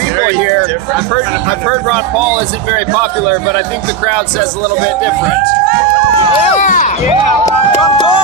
people here. I've heard Ron Paul isn't very popular, but I think the crowd says a little bit different. Yeah! Yeah! Ron Paul!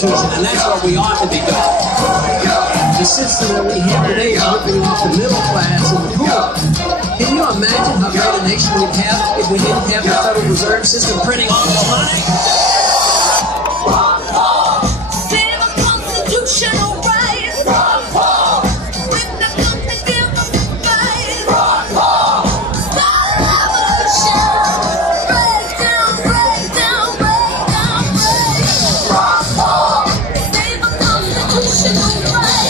And that's where we ought to be going. The system that we have today is ripping off the middle class and the poor. Can you imagine how great a nation we'd have if we didn't have the Federal Reserve System printing all the money? Save a constitutional right. When the country give us a fight. Start a revolution. Break down, break down, break down, break. Save a constitutional right.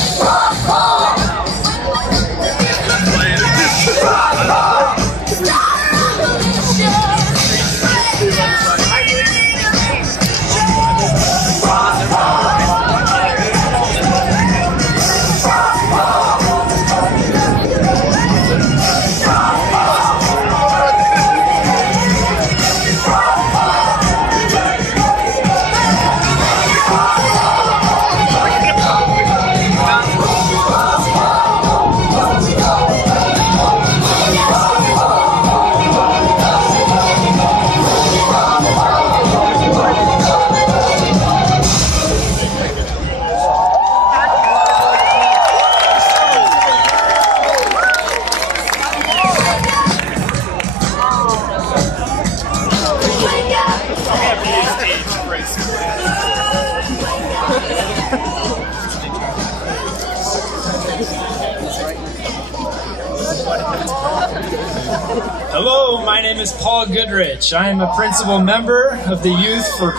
Hello, my name is Paul Goodrich. I am a principal member of the Youth for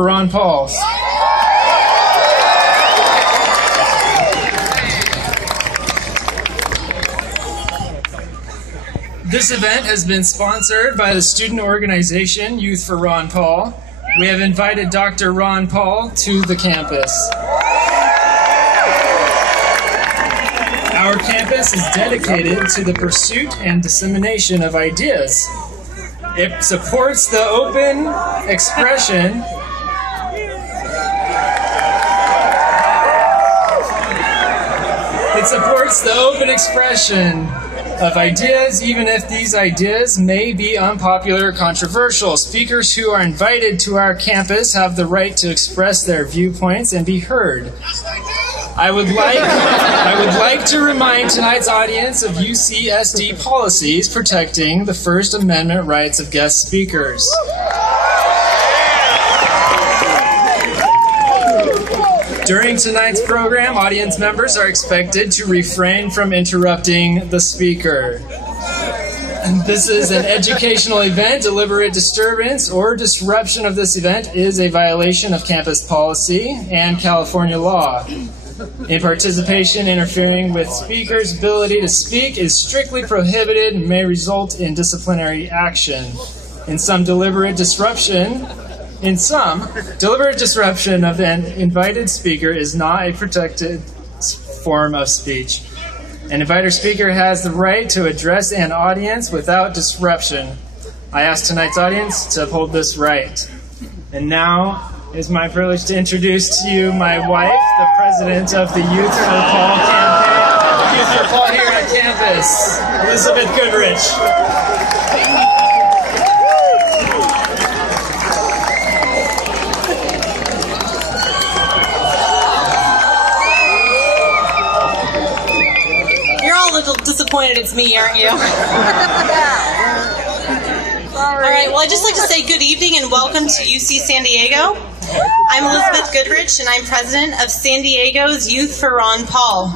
Ron Paul. This event has been sponsored by the student organization Youth for Ron Paul. We have invited Dr. Ron Paul to the campus. Our campus is dedicated to the pursuit and dissemination of ideas. It supports the open expression of ideas, even if these ideas may be unpopular or controversial. Speakers who are invited to our campus have the right to express their viewpoints and be heard. I would like to remind tonight's audience of UCSD policies protecting the First Amendment rights of guest speakers. During tonight's program, audience members are expected to refrain from interrupting the speaker. This is an educational event. Deliberate disturbance or disruption of this event is a violation of campus policy and California law. In participation, interfering with speakers' ability to speak is strictly prohibited and may result in disciplinary action. In some deliberate disruption of an invited speaker is not a protected form of speech. An invited speaker has the right to address an audience without disruption. I ask tonight's audience to uphold this right. And now, it's my privilege to introduce to you my wife, the president of the Youth for Paul campaign. Youth for Paul here on campus, Elizabeth Goodrich. You're all a little disappointed it's me, aren't you? All right, well, I'd just like to say good evening and welcome to UC San Diego. I'm Elizabeth Goodrich, and I'm president of San Diego's Youth for Ron Paul.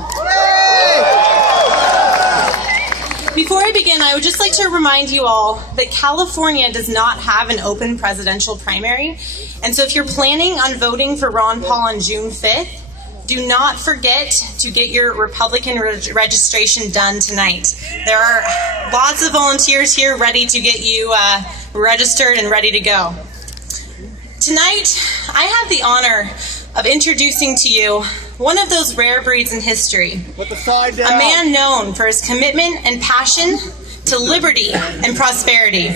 Before I begin, I would just like to remind you all that California does not have an open presidential primary. And so if you're planning on voting for Ron Paul on June 5th, do not forget to get your Republican registration done tonight. There are lots of volunteers here ready to get you registered and ready to go. Tonight, I have the honor of introducing to you one of those rare breeds in history. A man known for his commitment and passion to liberty and prosperity.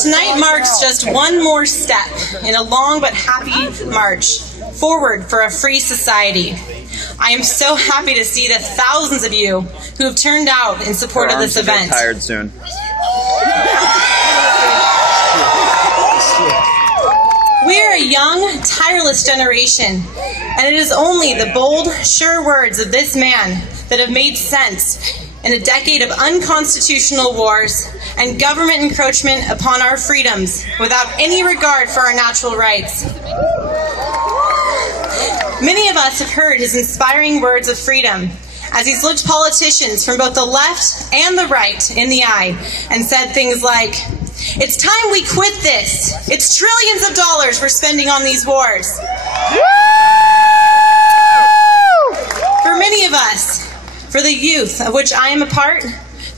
Tonight marks just one more step in a long but happy march forward for a free society. I am so happy to see the thousands of you who have turned out in support of this event. Tired soon. We are a young, tireless generation, and it is only the bold, sure words of this man that have made sense in a decade of unconstitutional wars and government encroachment upon our freedoms without any regard for our natural rights. Many of us have heard his inspiring words of freedom as he's looked politicians from both the left and the right in the eye and said things like, "It's time we quit this. It's trillions of dollars we're spending on these wars." For many of us, for the youth of which I am a part,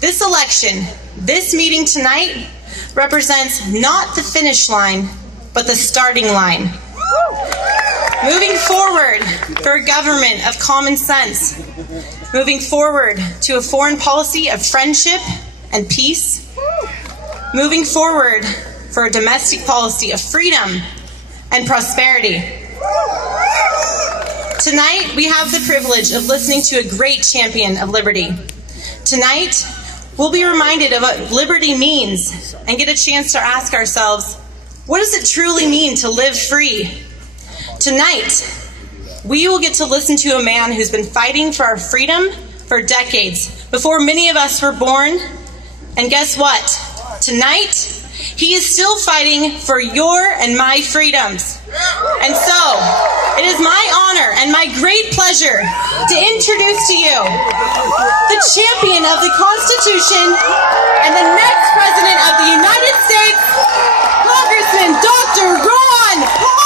this election, this meeting tonight, represents not the finish line, but the starting line. Moving forward for a government of common sense. Moving forward to a foreign policy of friendship and peace. Moving forward for a domestic policy of freedom and prosperity. Tonight, we have the privilege of listening to a great champion of liberty. Tonight, we'll be reminded of what liberty means and get a chance to ask ourselves, what does it truly mean to live free? Tonight, we will get to listen to a man who's been fighting for our freedom for decades, before many of us were born. And guess what? Tonight, he is still fighting for your and my freedoms. And so, it is my honor and my great pleasure to introduce to you the champion of the Constitution and the next President of the United States, Congressman Dr. Ron Paul.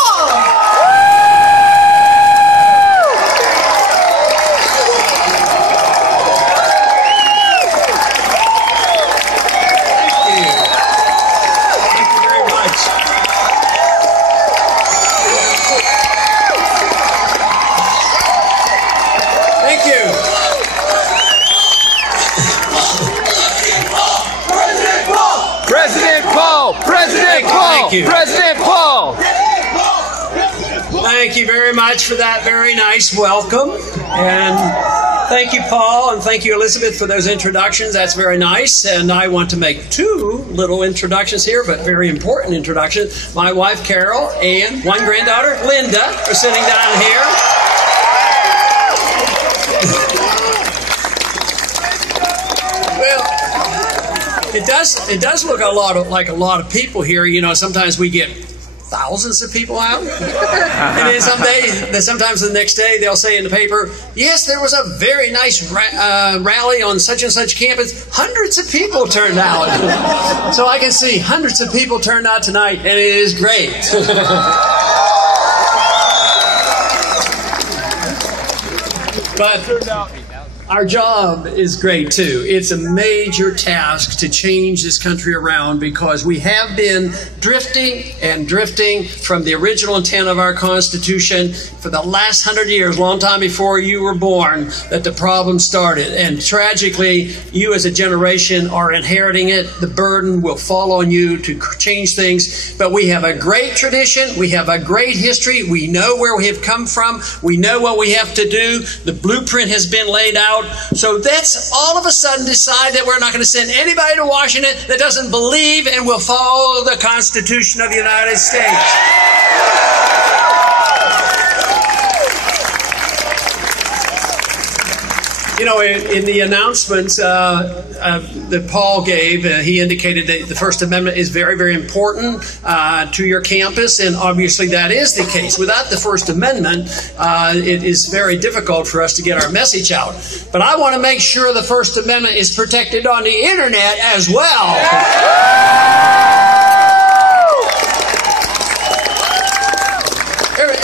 President Paul! Thank you very much for that very nice welcome. And thank you, Paul, and thank you, Elizabeth, for those introductions. That's very nice. And I want to make two little introductions here, but very important introductions. My wife, Carol, and one granddaughter, Linda, are sitting down here. It does look like a lot of people here. You know, sometimes we get thousands of people out. And then sometimes the next day they'll say in the paper, yes, there was a very nice rally on such and such campus. Hundreds of people turned out. So I can see hundreds of people turned out tonight, and it is great. But our job is great too. It's a major task to change this country around because we have been drifting and drifting from the original intent of our Constitution for the last 100 years, long time before you were born, that the problem started. And tragically, you as a generation are inheriting it. The burden will fall on you to change things. But we have a great tradition. We have a great history. We know where we have come from. We know what we have to do. The blueprint has been laid out. So let's all of a sudden decide that we're not going to send anybody to Washington that doesn't believe and will follow the Constitution of the United States. You know, in the announcements that Paul gave, he indicated that the First Amendment is very, very important to your campus, and obviously that is the case. Without the First Amendment, it is very difficult for us to get our message out. But I want to make sure the First Amendment is protected on the internet as well.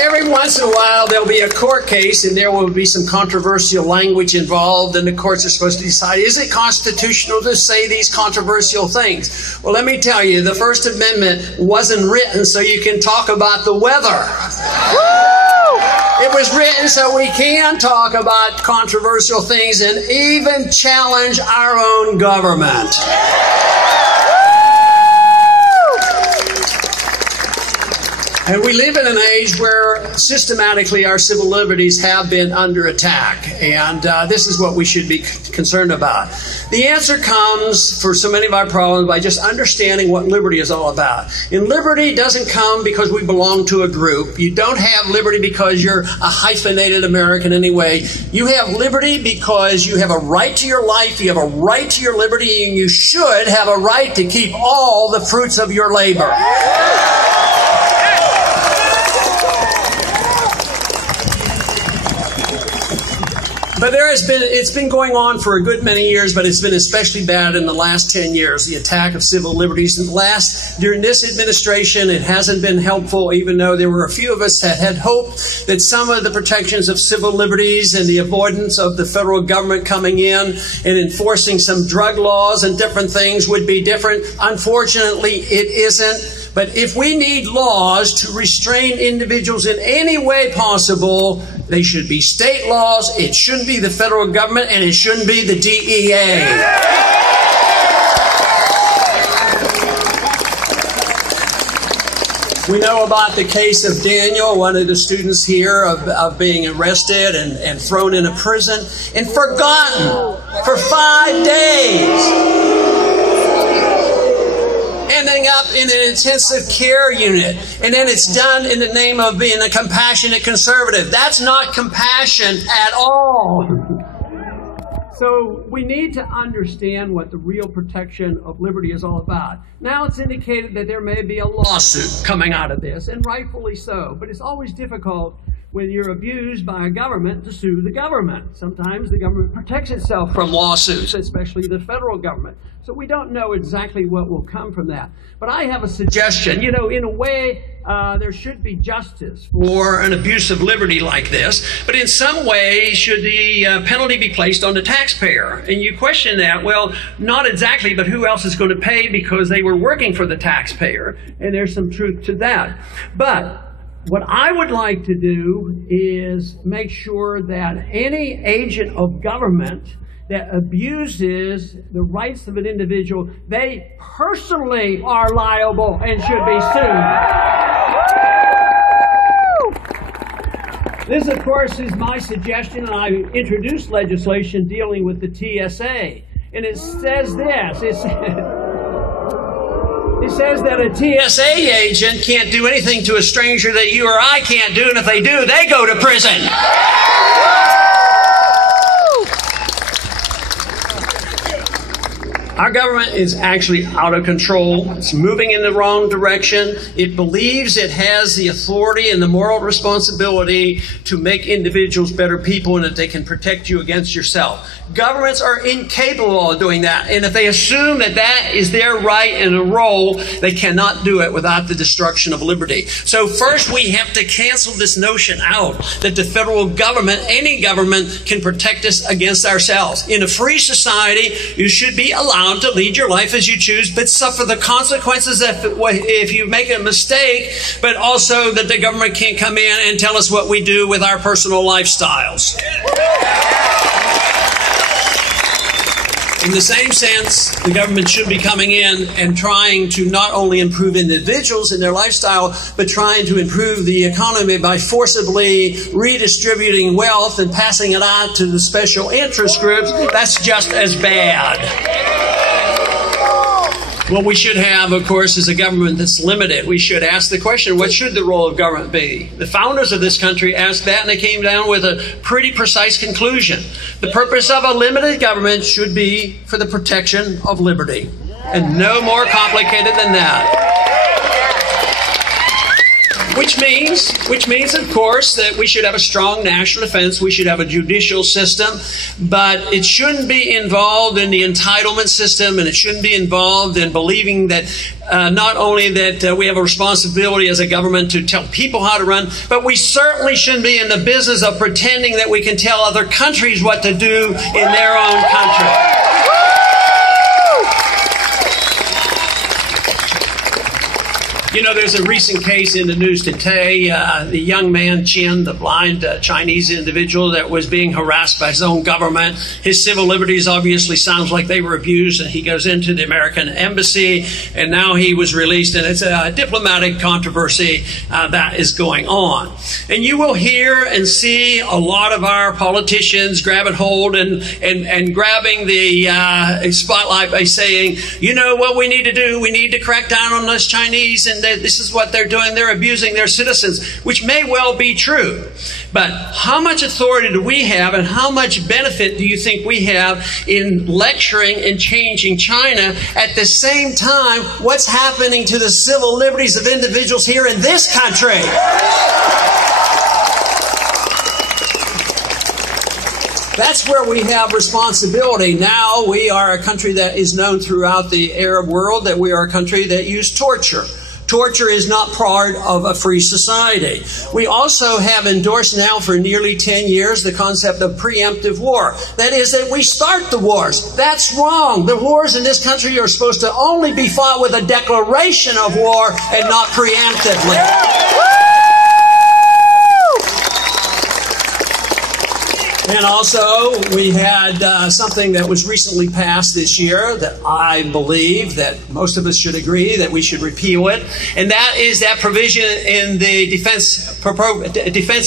Every once in a while, there'll be a court case, and there will be some controversial language involved, and the courts are supposed to decide, is it constitutional to say these controversial things? Well, let me tell you, the First Amendment wasn't written so you can talk about the weather. It was written so we can talk about controversial things and even challenge our own government. And we live in an age where systematically our civil liberties have been under attack. And this is what we should be concerned about. The answer comes for so many of our problems by just understanding what liberty is all about. And liberty doesn't come because we belong to a group. You don't have liberty because you're a hyphenated American anyway. You have liberty because you have a right to your life, you have a right to your liberty, and you should have a right to keep all the fruits of your labor. But it's been going on for a good many years, but it's been especially bad in the last 10 years, the attack of civil liberties. During this administration, it hasn't been helpful, even though there were a few of us that had hoped that some of the protections of civil liberties and the avoidance of the federal government coming in and enforcing some drug laws and different things would be different. Unfortunately, it isn't. But if we need laws to restrain individuals in any way possible, they should be state laws, it shouldn't be the federal government, and it shouldn't be the DEA. We know about the case of Daniel, one of the students here, of being arrested and thrown in a prison and forgotten for 5 days. Ending up in an intensive care unit. And then it's done in the name of being a compassionate conservative. That's not compassion at all. So we need to understand what the real protection of liberty is all about. Now it's indicated that there may be a lawsuit coming out of this, and rightfully so. But it's always difficult when you're abused by a government to sue the government. Sometimes the government protects itself from lawsuits, especially the federal government. So we don't know exactly what will come from that. But I have a suggestion. You know, in a way, there should be justice for an abuse of liberty like this. But in some way, should the penalty be placed on the taxpayer? And you question that. Well, not exactly, but who else is going to pay because they were working for the taxpayer? And there's some truth to that. But what I would like to do is make sure that any agent of government that abuses the rights of an individual, they personally are liable and should be sued. This, of course, is my suggestion, and I introduced legislation dealing with the TSA. And it says this. It says that a TSA agent can't do anything to a stranger that you or I can't do, and if they do, they go to prison. Our government is actually out of control. It's moving in the wrong direction. It believes it has the authority and the moral responsibility to make individuals better people and that they can protect you against yourself. Governments are incapable of doing that. And if they assume that that is their right and a role, they cannot do it without the destruction of liberty. So first we have to cancel this notion out that the federal government, any government, can protect us against ourselves. In a free society, you should be allowed to lead your life as you choose, but suffer the consequences if you make a mistake, but also that the government can't come in and tell us what we do with our personal lifestyles. In the same sense, the government should be coming in and trying to not only improve individuals in their lifestyle, but trying to improve the economy by forcibly redistributing wealth and passing it on to the special interest groups. That's just as bad. What we should have, of course, is a government that's limited. We should ask the question, what should the role of government be? The founders of this country asked that, and they came down with a pretty precise conclusion. The purpose of a limited government should be for the protection of liberty, and no more complicated than that. Which means, of course, that we should have a strong national defense. We should have a judicial system, but it shouldn't be involved in the entitlement system, and it shouldn't be involved in believing that not only that we have a responsibility as a government to tell people how to run, but we certainly shouldn't be in the business of pretending that we can tell other countries what to do in their own country. You know, there's a recent case in the news today. The young man, Chin, the blind Chinese individual that was being harassed by his own government. His civil liberties obviously sounds like they were abused, and he goes into the American embassy, and now he was released, and it's a diplomatic controversy that is going on. And you will hear and see a lot of our politicians grabbing hold and grabbing the spotlight by saying, you know what we need to do? We need to crack down on those Chinese, and this is what they're doing. They're abusing their citizens, which may well be true. But how much authority do we have, and how much benefit do you think we have in lecturing and changing China at the same time what's happening to the civil liberties of individuals here in this country? That's where we have responsibility. Now we are a country that is known throughout the Arab world that we are a country that uses torture. Torture is not part of a free society. We also have endorsed now for nearly 10 years the concept of preemptive war. That is that we start the wars. That's wrong. The wars in this country are supposed to only be fought with a declaration of war and not preemptively. And also, we had something that was recently passed this year that I believe that most of us should agree that we should repeal it. And that is that provision in the Defense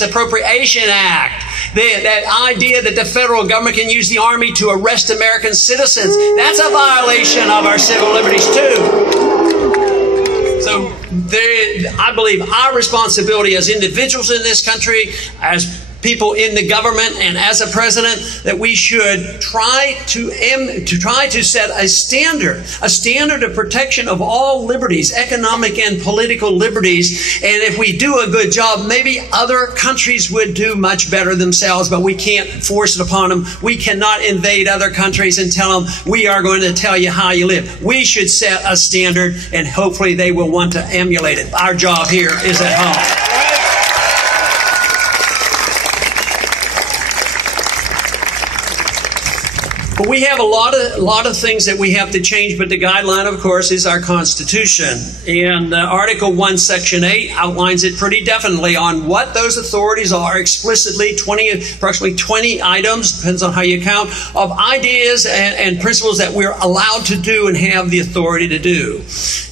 Appropriation Act. That idea that the federal government can use the Army to arrest American citizens. That's a violation of our civil liberties, too. So I believe our responsibility as individuals in this country, as people in the government, and as a president, that we should try to set a standard of protection of all liberties, economic and political liberties. And if we do a good job, maybe other countries would do much better themselves, but we can't force it upon them. We cannot invade other countries and tell them, we are going to tell you how you live. We should set a standard, and hopefully they will want to emulate it. Our job here is at home. But we have a lot of things that we have to change, but the guideline, of course, is our Constitution. And Article 1, Section 8 outlines it pretty definitely on what those authorities are, explicitly approximately 20 items, depends on how you count, of ideas and principles that we're allowed to do and have the authority to do.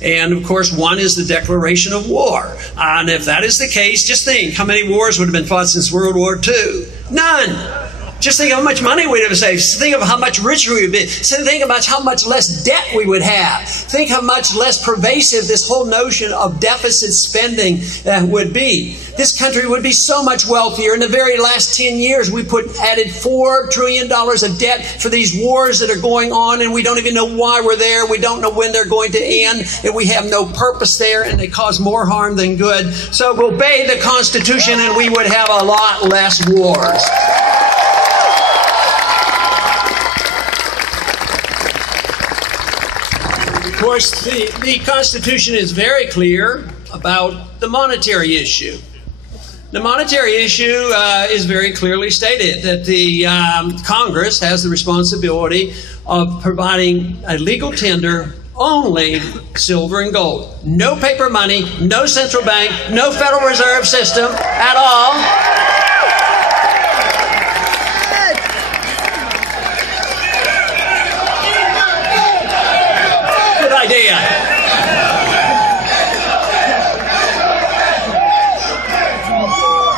And, of course, one is the declaration of war. And if that is the case, just think how many wars would have been fought since World War II? None. Just think of how much money we'd have saved. Think of how much richer we would be. Think about how much less debt we would have. Think how much less pervasive this whole notion of deficit spending would be. This country would be so much wealthier. In the very last 10 years, we added $4 trillion of debt for these wars that are going on, and we don't even know why we're there. We don't know when they're going to end, and we have no purpose there, and they cause more harm than good. So obey the Constitution, and we would have a lot less wars. Of course, the Constitution is very clear about the monetary issue. The monetary issue is very clearly stated that the Congress has the responsibility of providing a legal tender only silver and gold. No paper money, no central bank, no Federal Reserve System at all. Idea.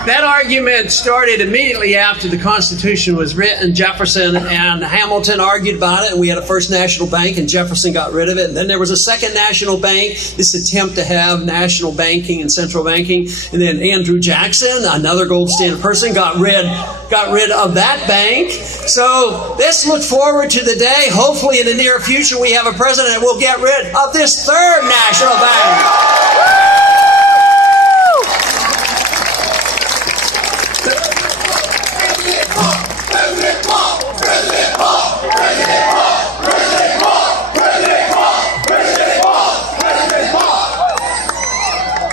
That argument started immediately after the Constitution was written. Jefferson and Hamilton argued about it, and we had a first national bank, and Jefferson got rid of it. And then there was a second national bank, this attempt to have national banking and central banking. And then Andrew Jackson, another gold standard person, got rid of that bank. So let's look forward to the day, hopefully in the near future, we have a president that will get rid of this third national bank.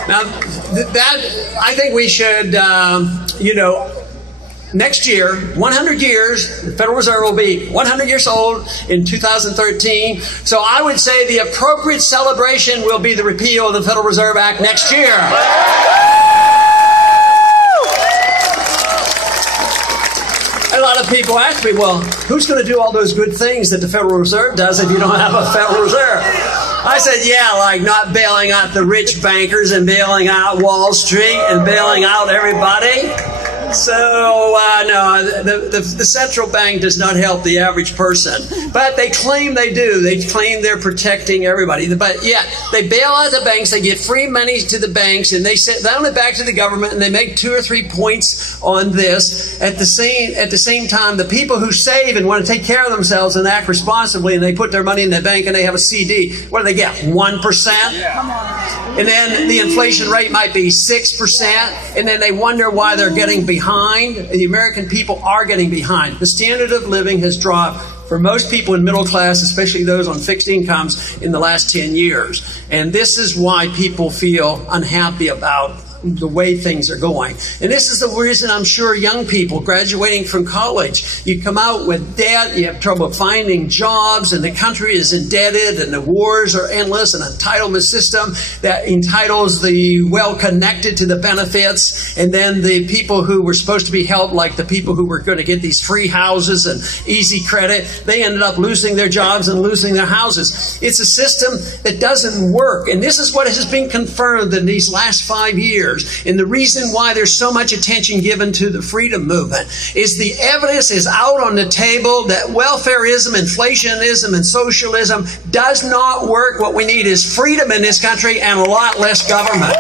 Now, I think we should, next year, 100 years, the Federal Reserve will be 100 years old in 2013. So I would say the appropriate celebration will be the repeal of the Federal Reserve Act next year. A lot of people ask me, well, who's going to do all those good things that the Federal Reserve does if you don't have a Federal Reserve? I said, yeah, like not bailing out the rich bankers and bailing out Wall Street and bailing out everybody. So, no, the central bank does not help the average person. But they claim they do. They claim they're protecting everybody. But, yeah, they bail out the banks. They give free money to the banks, and they send it back to the government, and they make 2 or 3 points on this. At the same time, the people who save and want to take care of themselves and act responsibly, and they put their money in the bank and they have a CD, what do they get? 1%? Yeah. And then the inflation rate might be 6%, and then they wonder why they're getting behind. The American people are getting behind. The standard of living has dropped for most people in middle class, especially those on fixed incomes, in the last 10 years. And this is why people feel unhappy about the way things are going. And this is the reason I'm sure young people graduating from college, you come out with debt, you have trouble finding jobs, and the country is indebted, and the wars are endless, an entitlement system that entitles the well-connected to the benefits, and then the people who were supposed to be helped, like the people who were going to get these free houses and easy credit, they ended up losing their jobs and losing their houses. It's a system that doesn't work, and this is what has been confirmed in these last 5 years. And the reason why there's so much attention given to the freedom movement is the evidence is out on the table that welfareism, inflationism, and socialism does not work. What we need is freedom in this country and a lot less government.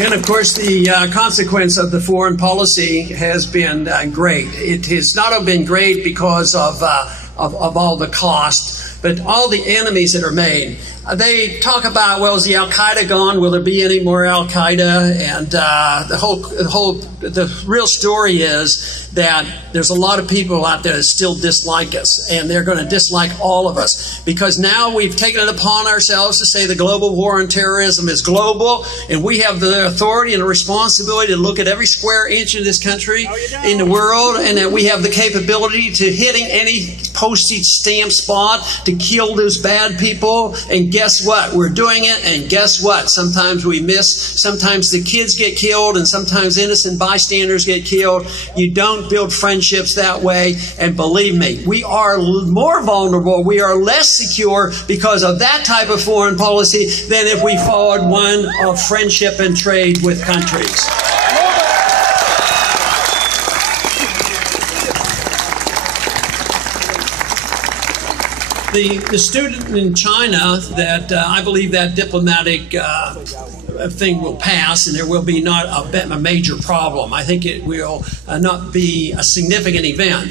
And of course, the consequence of the foreign policy has been great. It has not been great because of all the cost, but all the enemies that are made. They talk about, well, is the Al-Qaeda gone? Will there be any more Al-Qaeda? And the real story is that there's a lot of people out there that still dislike us, and they're going to dislike all of us because now we've taken it upon ourselves to say the global war on terrorism is global, and we have the authority and the responsibility to look at every square inch of this country in the world, and that we have the capability to hitting any postage stamp spot to kill those bad people. And guess what? We're doing it, and guess what? Sometimes we miss. Sometimes the kids get killed, and sometimes innocent bystanders get killed. You don't build friendships that way, and believe me, we are more vulnerable, we are less secure because of that type of foreign policy than if we followed one of friendship and trade with countries. The student in China that I believe that diplomatic thing will pass, and there will be not a major problem. I think it will not be a significant event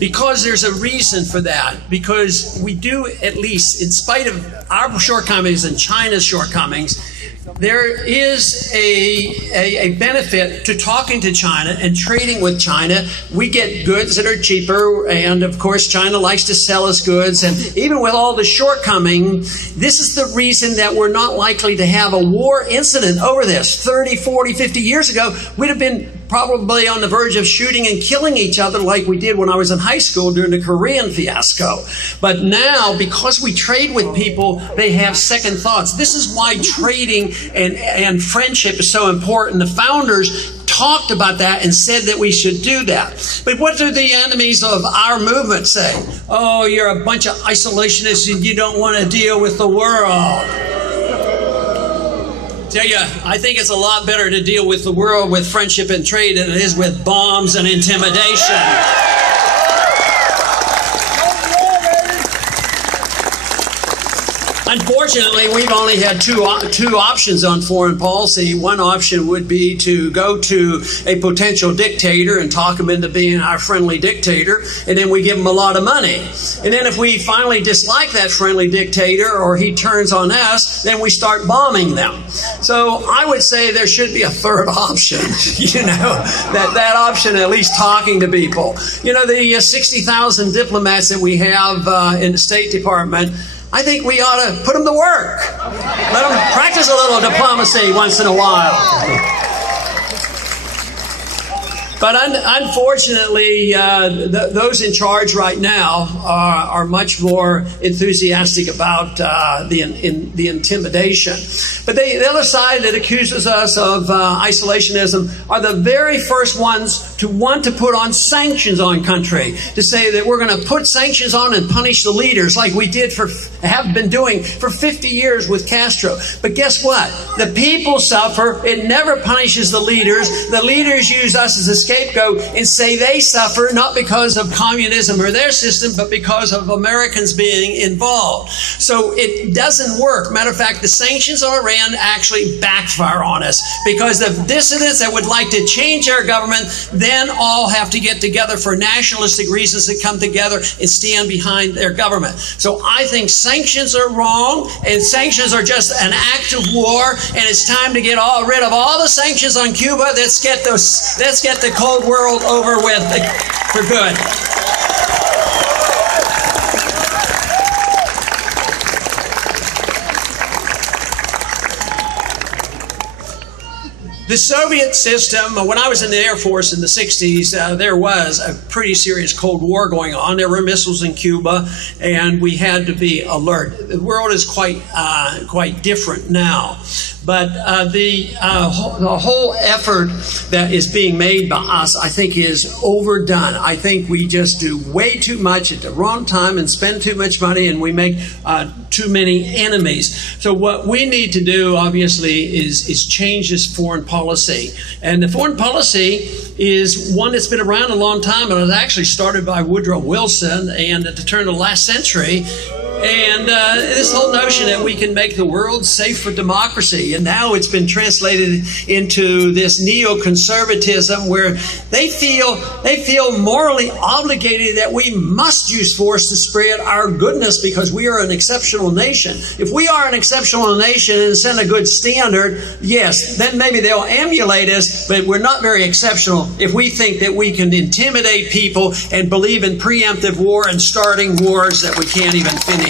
because there's a reason for that. Because we do, at least in spite of our shortcomings and China's shortcomings, there is a benefit to talking to China and trading with China. We get goods that are cheaper, and of course China likes to sell us goods. And even with all the shortcomings, this is the reason that we're not likely to have a war incident over this. 30, 40, 50 years ago, we'd have been probably on the verge of shooting and killing each other like we did when I was in high school during the Korean fiasco. But now, because we trade with people, they have second thoughts. This is why trading and friendship is so important. The founders talked about that and said that we should do that. But what do the enemies of our movement say? Oh, you're a bunch of isolationists and you don't want to deal with the world. Tell you, I think it's a lot better to deal with the world with friendship and trade than it is with bombs and intimidation. Unfortunately, we've only had two options on foreign policy. One option would be to go to a potential dictator and talk him into being our friendly dictator, and then we give him a lot of money. And then if we finally dislike that friendly dictator or he turns on us, then we start bombing them. So I would say there should be a third option, that option, at least talking to people. The 60,000 diplomats that we have in the State Department, I think we ought to put them to work. Let them practice a little diplomacy once in a while. But unfortunately, those in charge right now are much more enthusiastic about the intimidation. But the other side that accuses us of isolationism are the very first ones to want to put on sanctions on country, to say that we're going to put sanctions on and punish the leaders like we have been doing for 50 years with Castro. But guess what? The people suffer. It never punishes the leaders. The leaders use us as a scapegoat and say they suffer not because of communism or their system, but because of Americans being involved. So it doesn't work. Matter of fact, the sanctions on Iran actually backfire on us because the dissidents that would like to change our government then all have to get together for nationalistic reasons to come together and stand behind their government. So I think sanctions are wrong, and sanctions are just an act of war, and it's time to get rid of all the sanctions on Cuba. Let's get the Cold World over with for good. The Soviet system, when I was in the Air Force in the 60s, there was a pretty serious Cold War going on. There were missiles in Cuba, and we had to be alert. The world is quite different now. But the whole effort that is being made by us, I think, is overdone. I think we just do way too much at the wrong time and spend too much money, and we make too many enemies. So what we need to do, obviously, is change this foreign policy. And the foreign policy is one that's been around a long time, and it was actually started by Woodrow Wilson and at the turn of the last century. And this whole notion that we can make the world safe for democracy, and now it's been translated into this neoconservatism where they feel morally obligated that we must use force to spread our goodness because we are an exceptional nation. If we are an exceptional nation and set a good standard, yes, then maybe they'll emulate us, but we're not very exceptional if we think that we can intimidate people and believe in preemptive war and starting wars that we can't even finish.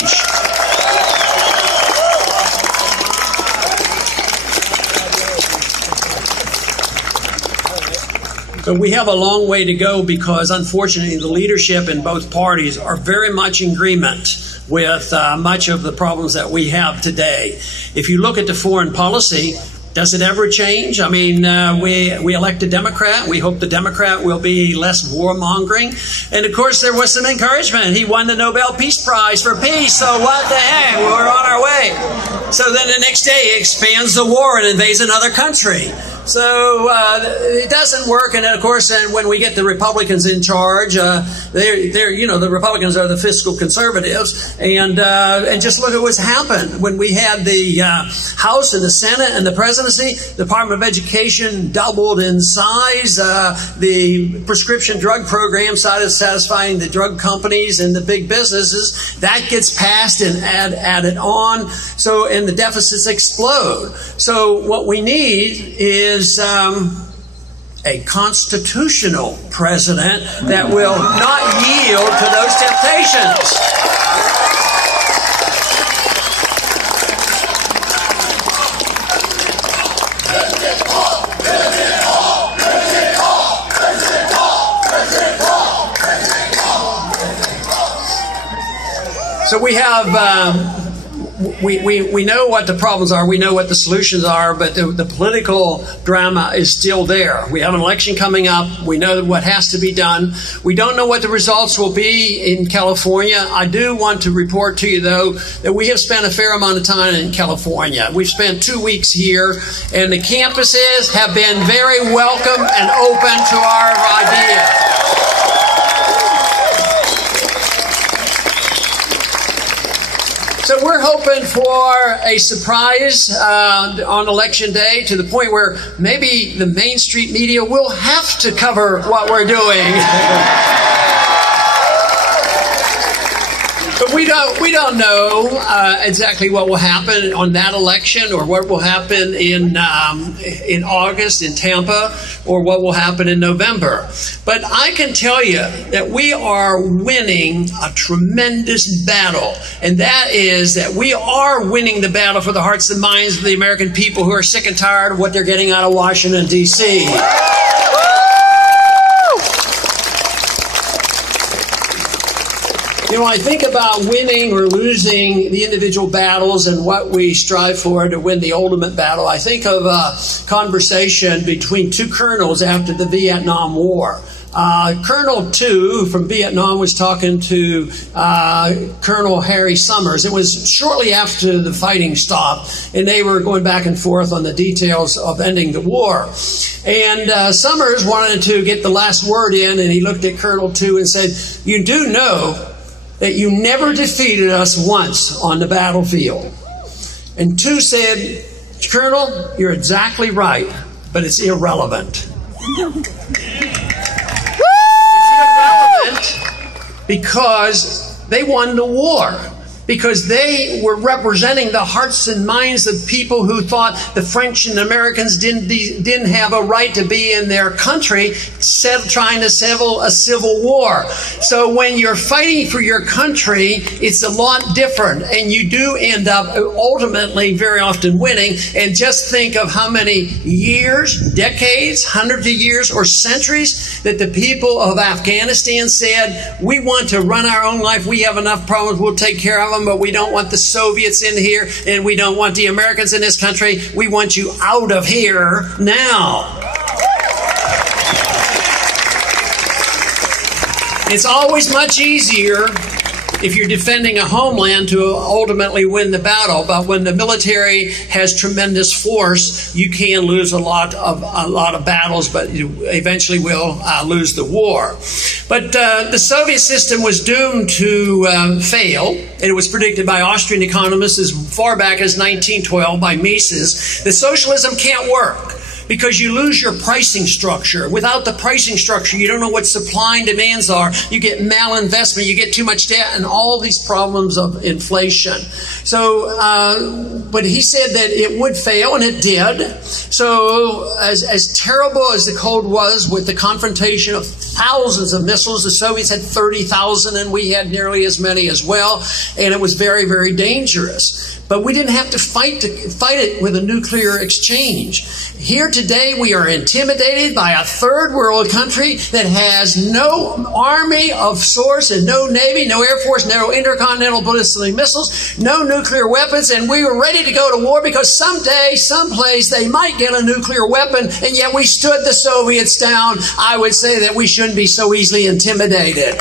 So we have a long way to go because, unfortunately, the leadership in both parties are very much in agreement with much of the problems that we have today. If you look at the foreign policy, does it ever change? I mean, we elect a Democrat. We hope the Democrat will be less warmongering. And, of course, there was some encouragement. He won the Nobel Peace Prize for peace. So what the heck? We're on our way. So then the next day he expands the war and invades another country. So it doesn't work. And, of course, when we get the Republicans in charge, the Republicans are the fiscal conservatives. And just look at what's happened. When we had the House and the Senate and the presidency, the Department of Education doubled in size. The prescription drug program started satisfying the drug companies and the big businesses. That gets passed and added on. So, and the deficits explode. So what we need is a constitutional president that will not yield to those temptations. So we have we know what the problems are, we know what the solutions are, but the political drama is still there. We have an election coming up. We know what has to be done. We don't know what the results will be in California. I do want to report to you, though, that we have spent a fair amount of time in California. We've spent 2 weeks here, and the campuses have been very welcome and open to our ideas. So we're hoping for a surprise on Election Day, to the point where maybe the Main Street media will have to cover what we're doing. But we don't know exactly what will happen on that election, or what will happen in August in Tampa, or what will happen in November. But I can tell you that we are winning a tremendous battle, and that is that we are winning the battle for the hearts and minds of the American people who are sick and tired of what they're getting out of Washington, D.C. You know, I think about winning or losing the individual battles and what we strive for to win the ultimate battle. I think of a conversation between two colonels after the Vietnam War. Colonel 2 from Vietnam was talking to Colonel Harry Summers. It was shortly after the fighting stopped, and they were going back and forth on the details of ending the war. And Summers wanted to get the last word in, and he looked at Colonel 2 and said, "You do know that you never defeated us once on the battlefield." And 2 said, "Colonel, you're exactly right, but it's irrelevant." It's irrelevant because they won the war. Because they were representing the hearts and minds of people who thought the French and Americans didn't have a right to be in their country, trying to settle a civil war. So when you're fighting for your country, it's a lot different, and you do end up ultimately very often winning. And just think of how many years, decades, hundreds of years, or centuries that the people of Afghanistan said, "We want to run our own life. We have enough problems. We'll take care of them. But we don't want the Soviets in here, and we don't want the Americans in this country. We want you out of here now." It's always much easier if you're defending a homeland to ultimately win the battle. But when the military has tremendous force, you can lose a lot of battles, but you eventually will lose the war. But the Soviet system was doomed to fail, and it was predicted by Austrian economists as far back as 1912 by Mises that socialism can't work, because you lose your pricing structure. Without the pricing structure, you don't know what supply and demands are. You get malinvestment, you get too much debt, and all these problems of inflation. So, but he said that it would fail, and it did. So, as terrible as the Cold War was, with the confrontation of thousands of missiles, the Soviets had 30,000, and we had nearly as many as well, and it was very, very dangerous. But we didn't have to fight it with a nuclear exchange. Here today, we are intimidated by a third world country that has no army of sorts, and no navy, no air force, no intercontinental ballistic missiles, no nuclear weapons, and we were ready to go to war because someday, someplace, they might get a nuclear weapon, and yet we stood the Soviets down. I would say that we shouldn't be so easily intimidated.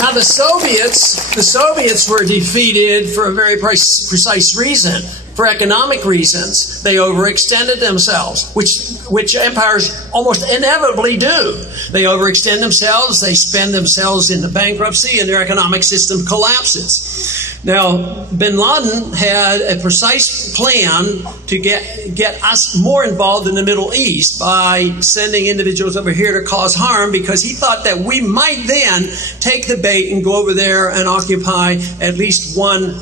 Now, the Soviets were defeated for a very precise reason. For economic reasons, they overextended themselves, which empires almost inevitably do. They overextend themselves, they spend themselves into bankruptcy, and their economic system collapses. Now, bin Laden had a precise plan to get us more involved in the Middle East by sending individuals over here to cause harm, because he thought that we might then take the bait and go over there and occupy at least one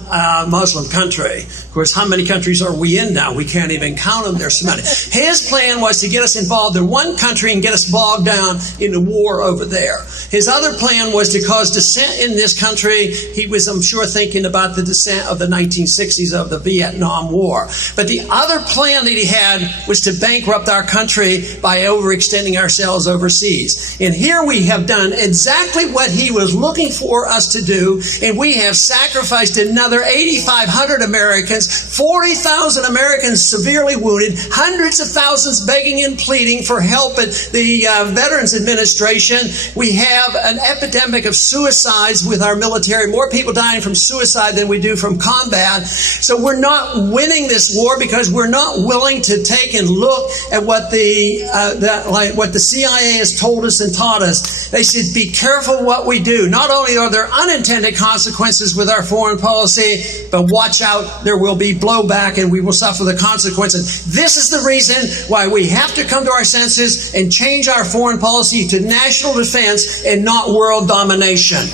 Muslim country. Of course, how many countries are we in now? We can't can't even count them. There's so many. His plan was to get us involved in one country and get us bogged down in the war over there. His other plan was to cause dissent in this country. He was, I'm sure, thinking about the dissent of the 1960s of the Vietnam War. But the other plan that he had was to bankrupt our country by overextending ourselves overseas. And here we have done exactly what he was looking for us to do, and we have sacrificed another 8,500 Americans, 40,000 Americans severely wounded, hundreds of thousands begging and pleading for help at the Veterans Administration. We have an epidemic of suicides with our military, more people dying from suicide than we do from combat. So we're not winning this war because we're not willing to take and look at what the CIA has told us and taught us. They said, be careful what we do. Not only are there unintended consequences with our foreign policy, but watch out, there will be blowback and we will suffer the consequences. This is the reason why we have to come to our senses and change our foreign policy to national defense and not world domination.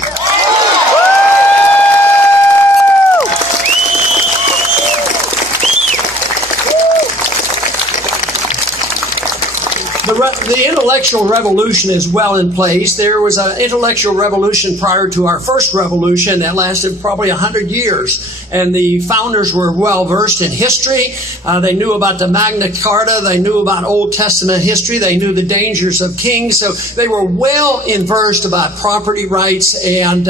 The intellectual revolution is well in place. There was an intellectual revolution prior to our first revolution that lasted probably 100 years. And the founders were well versed in history. They knew about the Magna Carta. They knew about Old Testament history. They knew the dangers of kings. So they were well versed about property rights. And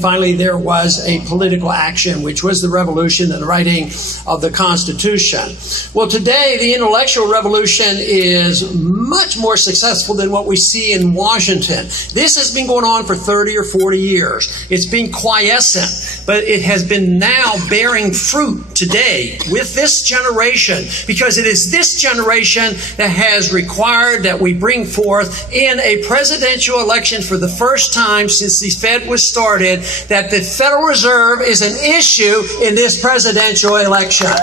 finally, there was a political action, which was the revolution and the writing of the Constitution. Well, today, the intellectual revolution is much more successful than what we see in Washington. This has been going on for 30 or 40 years. It's been quiescent, but it has been now bearing fruit today with this generation, because it is this generation that has required that we bring forth in a presidential election for the first time since the Fed was started that the Federal Reserve is an issue in this presidential election.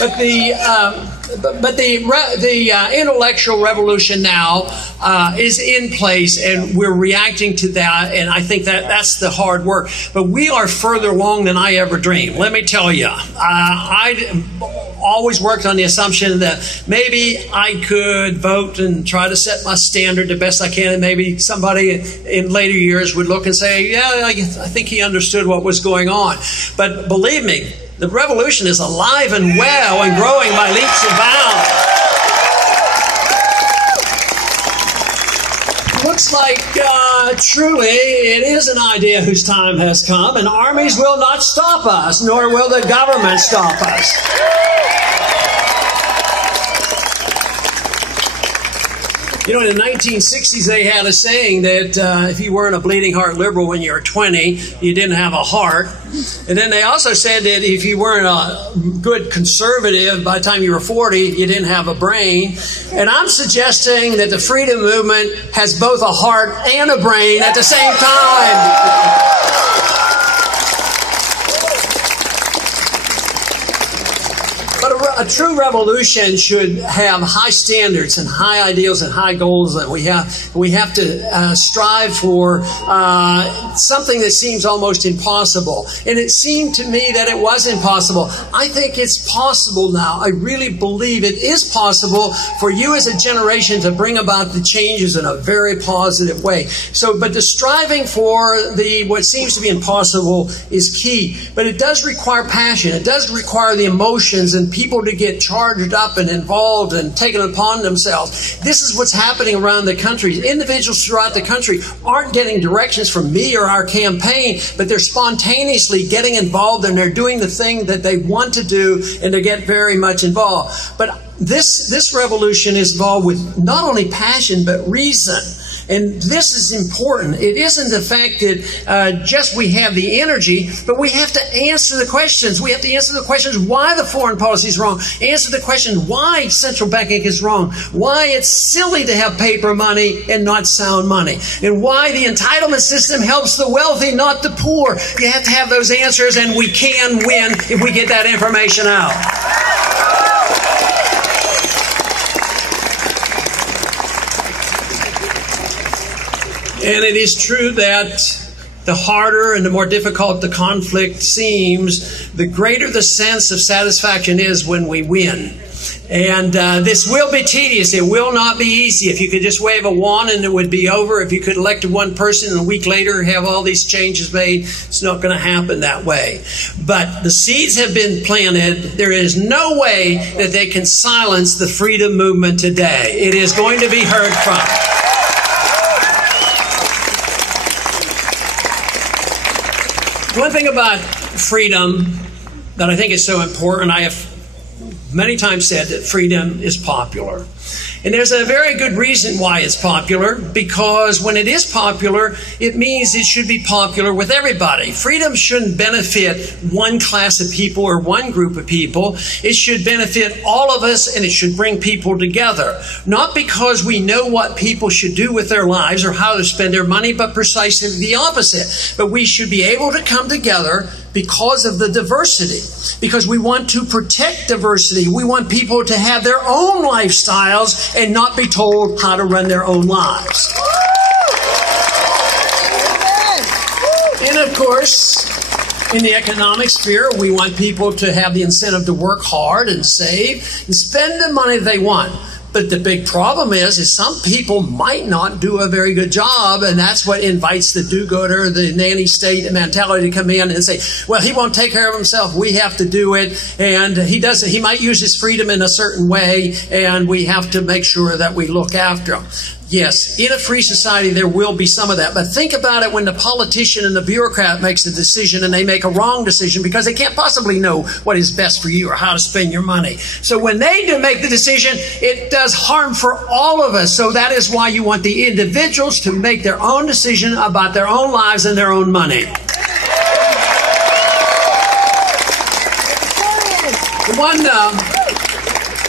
But the intellectual revolution now is in place, and we're reacting to that, and I think that's the hard work. But we are further along than I ever dreamed. Let me tell you, I always worked on the assumption that maybe I could vote and try to set my standard the best I can, and maybe somebody in later years would look and say, yeah, I think he understood what was going on. But believe me, the revolution is alive and well and growing by leaps and bounds. Looks like truly it is an idea whose time has come, and armies will not stop us, nor will the government stop us. You know, in the 1960s, they had a saying that if you weren't a bleeding heart liberal when you were 20, you didn't have a heart. And then they also said that if you weren't a good conservative by the time you were 40, you didn't have a brain. And I'm suggesting that the freedom movement has both a heart and a brain at the same time. A true revolution should have high standards and high ideals and high goals. That we have to strive for something that seems almost impossible. And it seemed to me that it was impossible. I think it's possible now. I really believe it is possible for you as a generation to bring about the changes in a very positive way. So, but the striving for what seems to be impossible is key. But it does require passion. It does require the emotions and people to get charged up and involved and taken upon themselves. This is what's happening around the country. Individuals throughout the country aren't getting directions from me or our campaign, but they're spontaneously getting involved, and they're doing the thing that they want to do, and they get very much involved. But this revolution is involved with not only passion, but reason. And this is important. It isn't the fact that just we have the energy, but we have to answer the questions. We have to answer the questions why the foreign policy is wrong. Answer the question why central banking is wrong. Why it's silly to have paper money and not sound money. And why the entitlement system helps the wealthy, not the poor. You have to have those answers, and we can win if we get that information out. And it is true that the harder and the more difficult the conflict seems, the greater the sense of satisfaction is when we win. And this will be tedious. It will not be easy. If you could just wave a wand and it would be over, if you could elect one person and a week later have all these changes made, it's not going to happen that way. But the seeds have been planted. There is no way that they can silence the freedom movement today. It is going to be heard from. One thing about freedom that I think is so important, I have many times said that freedom is popular. And there's a very good reason why it's popular, because when it is popular, it means it should be popular with everybody. Freedom shouldn't benefit one class of people or one group of people. It should benefit all of us, and it should bring people together. Not because we know what people should do with their lives or how to spend their money, but precisely the opposite. But we should be able to come together because of the diversity, because we want to protect diversity. We want people to have their own lifestyles and not be told how to run their own lives. And of course, in the economic sphere, we want people to have the incentive to work hard and save and spend the money they want. But the big problem is some people might not do a very good job, and that's what invites the do-gooder, the nanny state mentality to come in and say, well, he won't take care of himself, we have to do it, and he might use his freedom in a certain way, and we have to make sure that we look after him. Yes, in a free society, there will be some of that. But think about it when the politician and the bureaucrat makes a decision and they make a wrong decision because they can't possibly know what is best for you or how to spend your money. So when they do make the decision, it does harm for all of us. So that is why you want the individuals to make their own decision about their own lives and their own money.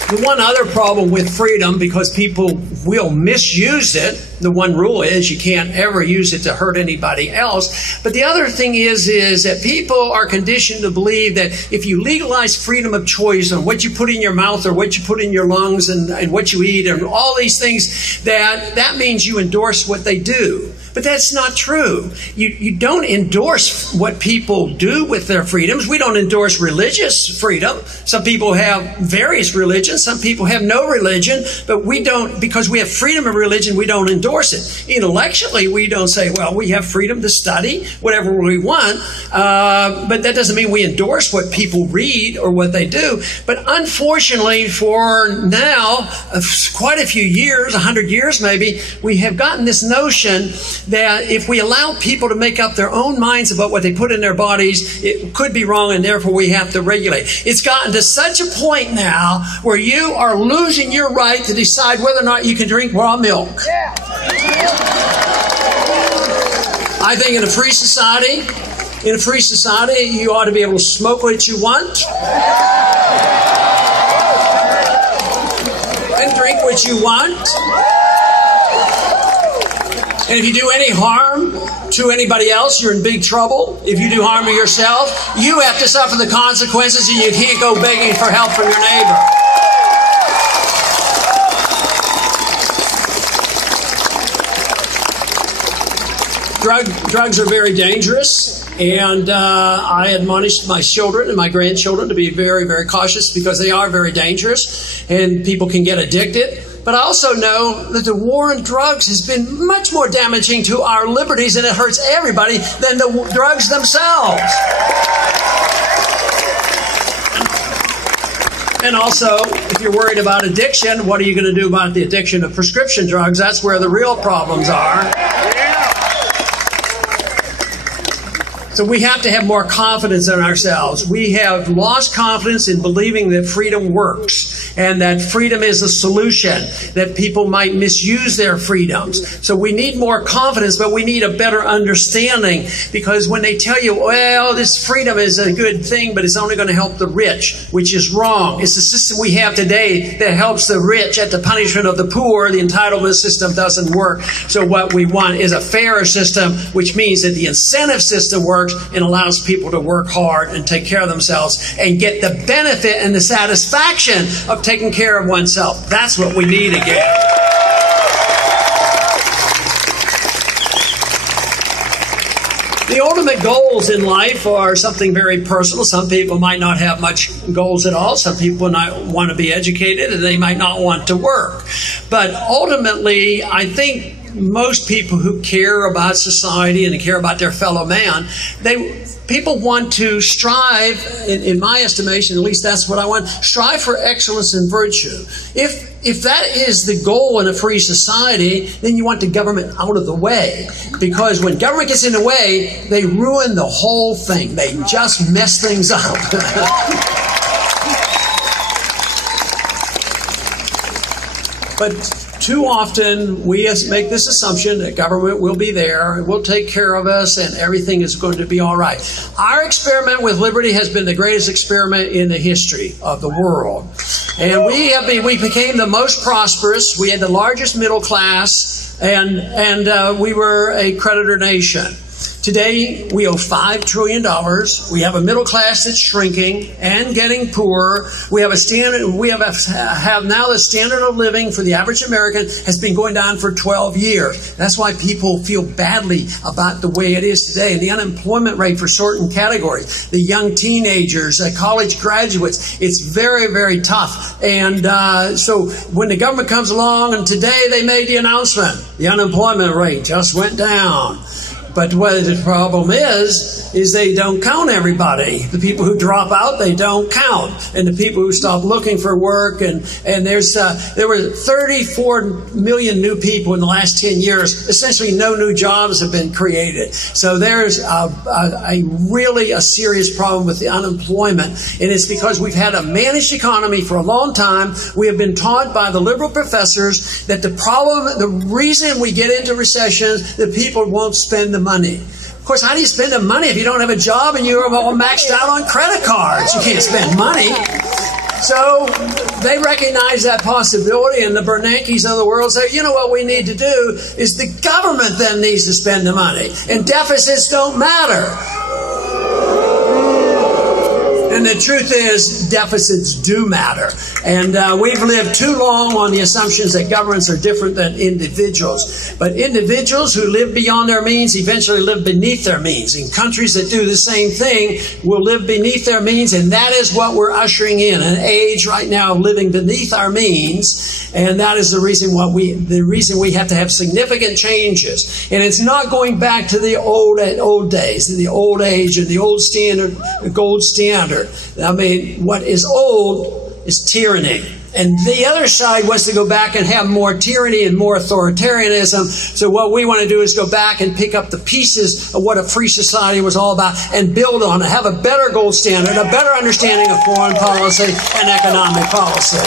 The one other problem with freedom, because people will misuse it, the one rule is you can't ever use it to hurt anybody else. But the other thing is that people are conditioned to believe that if you legalize freedom of choice on what you put in your mouth or what you put in your lungs and what you eat and all these things, that means you endorse what they do. But that's not true. You don't endorse what people do with their freedoms. We don't endorse religious freedom. Some people have various religions. Some people have no religion. But we don't, because we have freedom of religion, we don't endorse it. Intellectually, we don't say, well, we have freedom to study whatever we want. But that doesn't mean we endorse what people read or what they do. But unfortunately, for now, quite a few years, 100 years maybe, we have gotten this notion that if we allow people to make up their own minds about what they put in their bodies, it could be wrong, and therefore we have to regulate. It's gotten to such a point now where you are losing your right to decide whether or not you can drink raw milk. I think in a free society, you ought to be able to smoke what you want and drink what you want. And if you do any harm to anybody else, you're in big trouble. If you do harm to yourself, you have to suffer the consequences, and you can't go begging for help from your neighbor. Drugs are very dangerous, and I admonish my children and my grandchildren to be very, very cautious because they are very dangerous, and people can get addicted. But I also know that the war on drugs has been much more damaging to our liberties, and it hurts everybody, than the drugs themselves. And also, if you're worried about addiction, what are you going to do about the addiction of prescription drugs? That's where the real problems are. So we have to have more confidence in ourselves. We have lost confidence in believing that freedom works and that freedom is a solution, that people might misuse their freedoms. So we need more confidence, but we need a better understanding, because when they tell you, well, this freedom is a good thing, but it's only going to help the rich, which is wrong. It's the system we have today that helps the rich at the punishment of the poor. The entitlement system doesn't work. So what we want is a fairer system, which means that the incentive system works and allows people to work hard and take care of themselves and get the benefit and the satisfaction of taking care of oneself. That's what we need again. The ultimate goals in life are something very personal. Some people might not have much goals at all. Some people might want to be educated and they might not want to work. But ultimately, I think most people who care about society and care about their fellow man, people want to strive, in my estimation, at least that's what I want, strive for excellence and virtue. If that is the goal in a free society, then you want the government out of the way. Because when government gets in the way, they ruin the whole thing. They just mess things up. But too often we make this assumption that government will be there, will take care of us, and everything is going to be all right. Our experiment with liberty has been the greatest experiment in the history of the world. And we became the most prosperous. We had the largest middle class, and we were a creditor nation. Today, we owe $5 trillion. We have a middle class that's shrinking and getting poorer. We have have now the standard of living for the average American has been going down for 12 years. That's why people feel badly about the way it is today. And the unemployment rate for certain categories, the young teenagers, college graduates, it's very, very tough. And so when the government comes along, and today they made the announcement, the unemployment rate just went down. But what the problem is they don't count everybody. The people who drop out, they don't count. And the people who stop looking for work, and there were 34 million new people in the last 10 years. Essentially, no new jobs have been created. So there's really a serious problem with the unemployment. And it's because we've had a managed economy for a long time. We have been taught by the liberal professors that the reason we get into recessions, that people won't spend the money. Of course, how do you spend the money if you don't have a job and you're all maxed out on credit cards? You can't spend money. So they recognize that possibility, and the Bernankes of the world say, you know what we need to do is the government then needs to spend the money, and deficits don't matter. And the truth is, deficits do matter. And we've lived too long on the assumptions that governments are different than individuals. But individuals who live beyond their means eventually live beneath their means. And countries that do the same thing will live beneath their means. And that is what we're ushering in, an age right now of living beneath our means. And that is the reason we have to have significant changes. And it's not going back to the old days, the old age, or the old standard, the gold standard. I mean, what is old is tyranny. And the other side wants to go back and have more tyranny and more authoritarianism. So what we want to do is go back and pick up the pieces of what a free society was all about and build on it, have a better gold standard, a better understanding of foreign policy and economic policy.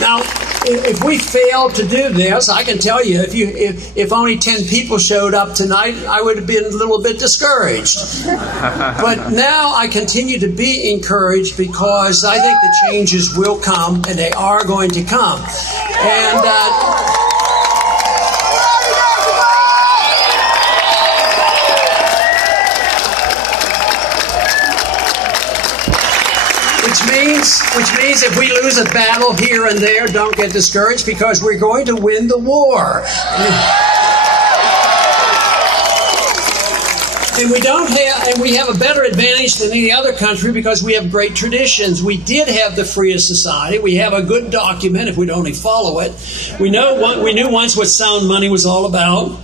Now, if we fail to do this, I can tell you, if only 10 people showed up tonight, I would have been a little bit discouraged. But now I continue to be encouraged because I think the changes will come, and they are going to come. And Which means if we lose a battle here and there, don't get discouraged, because we're going to win the war. And we have a better advantage than any other country because we have great traditions. We did have the freest society. We have a good document if we'd only follow it. We knew once what sound money was all about.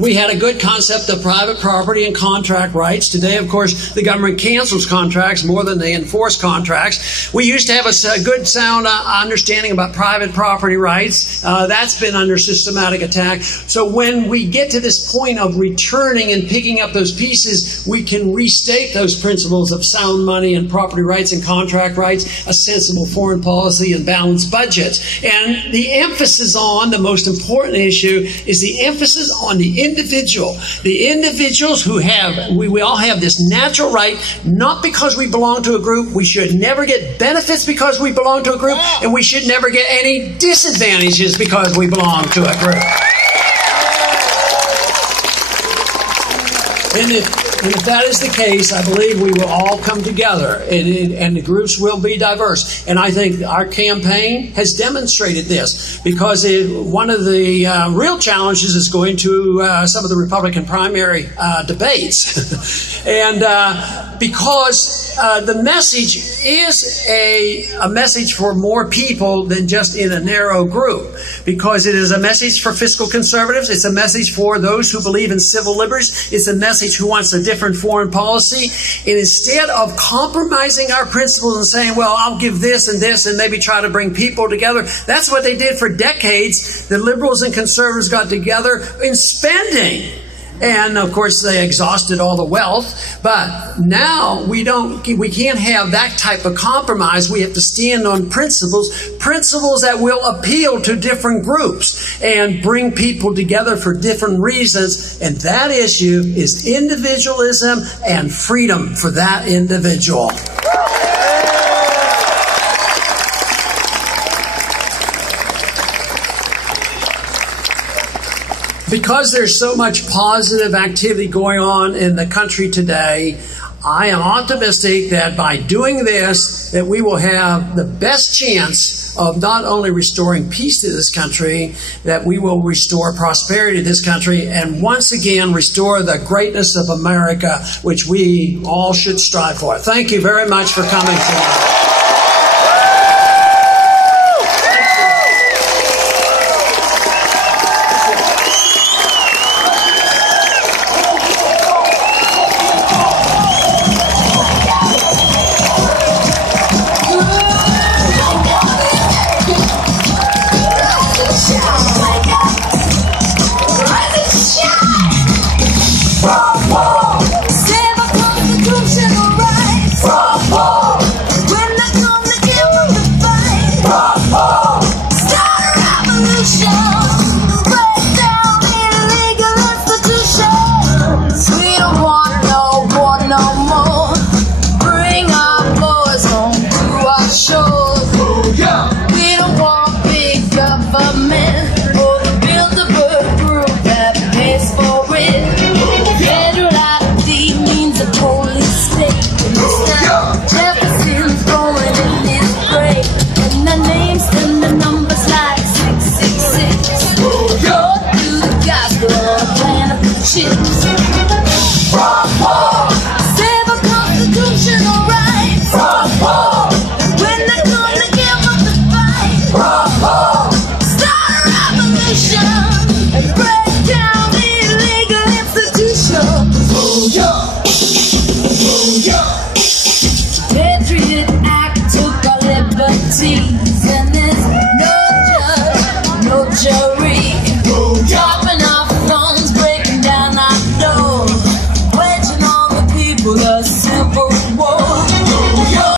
We had a good concept of private property and contract rights. Today, of course, the government cancels contracts more than they enforce contracts. We used to have a good, sound understanding about private property rights. That's been under systematic attack. So when we get to this point of returning and picking up those pieces, we can restate those principles of sound money and property rights and contract rights, a sensible foreign policy and balanced budgets. And the emphasis on the most important issue is the emphasis on the individual. The individuals who we all have this natural right, not because we belong to a group. We should never get benefits because we belong to a group, and we should never get any disadvantages because we belong to a group. And And if that is the case, I believe we will all come together, and the groups will be diverse. And I think our campaign has demonstrated this, because one of the real challenges is going to some of the Republican primary debates. And because the message is a message for more people than just in a narrow group, because it is a message for fiscal conservatives, it's a message for those who believe in civil liberties, it's a message who wants a different foreign policy. And instead of compromising our principles and saying, well, I'll give this and maybe try to bring people together, that's what they did for decades. The liberals and conservatives got together in spending. And of course, they exhausted all the wealth. But now we can't have that type of compromise. We have to stand on principles that will appeal to different groups and bring people together for different reasons. And that issue is individualism and freedom for that individual. Because there's so much positive activity going on in the country today, I am optimistic that by doing this, that we will have the best chance of not only restoring peace to this country, that we will restore prosperity to this country, and once again restore the greatness of America, which we all should strive for. Thank you very much for coming tonight.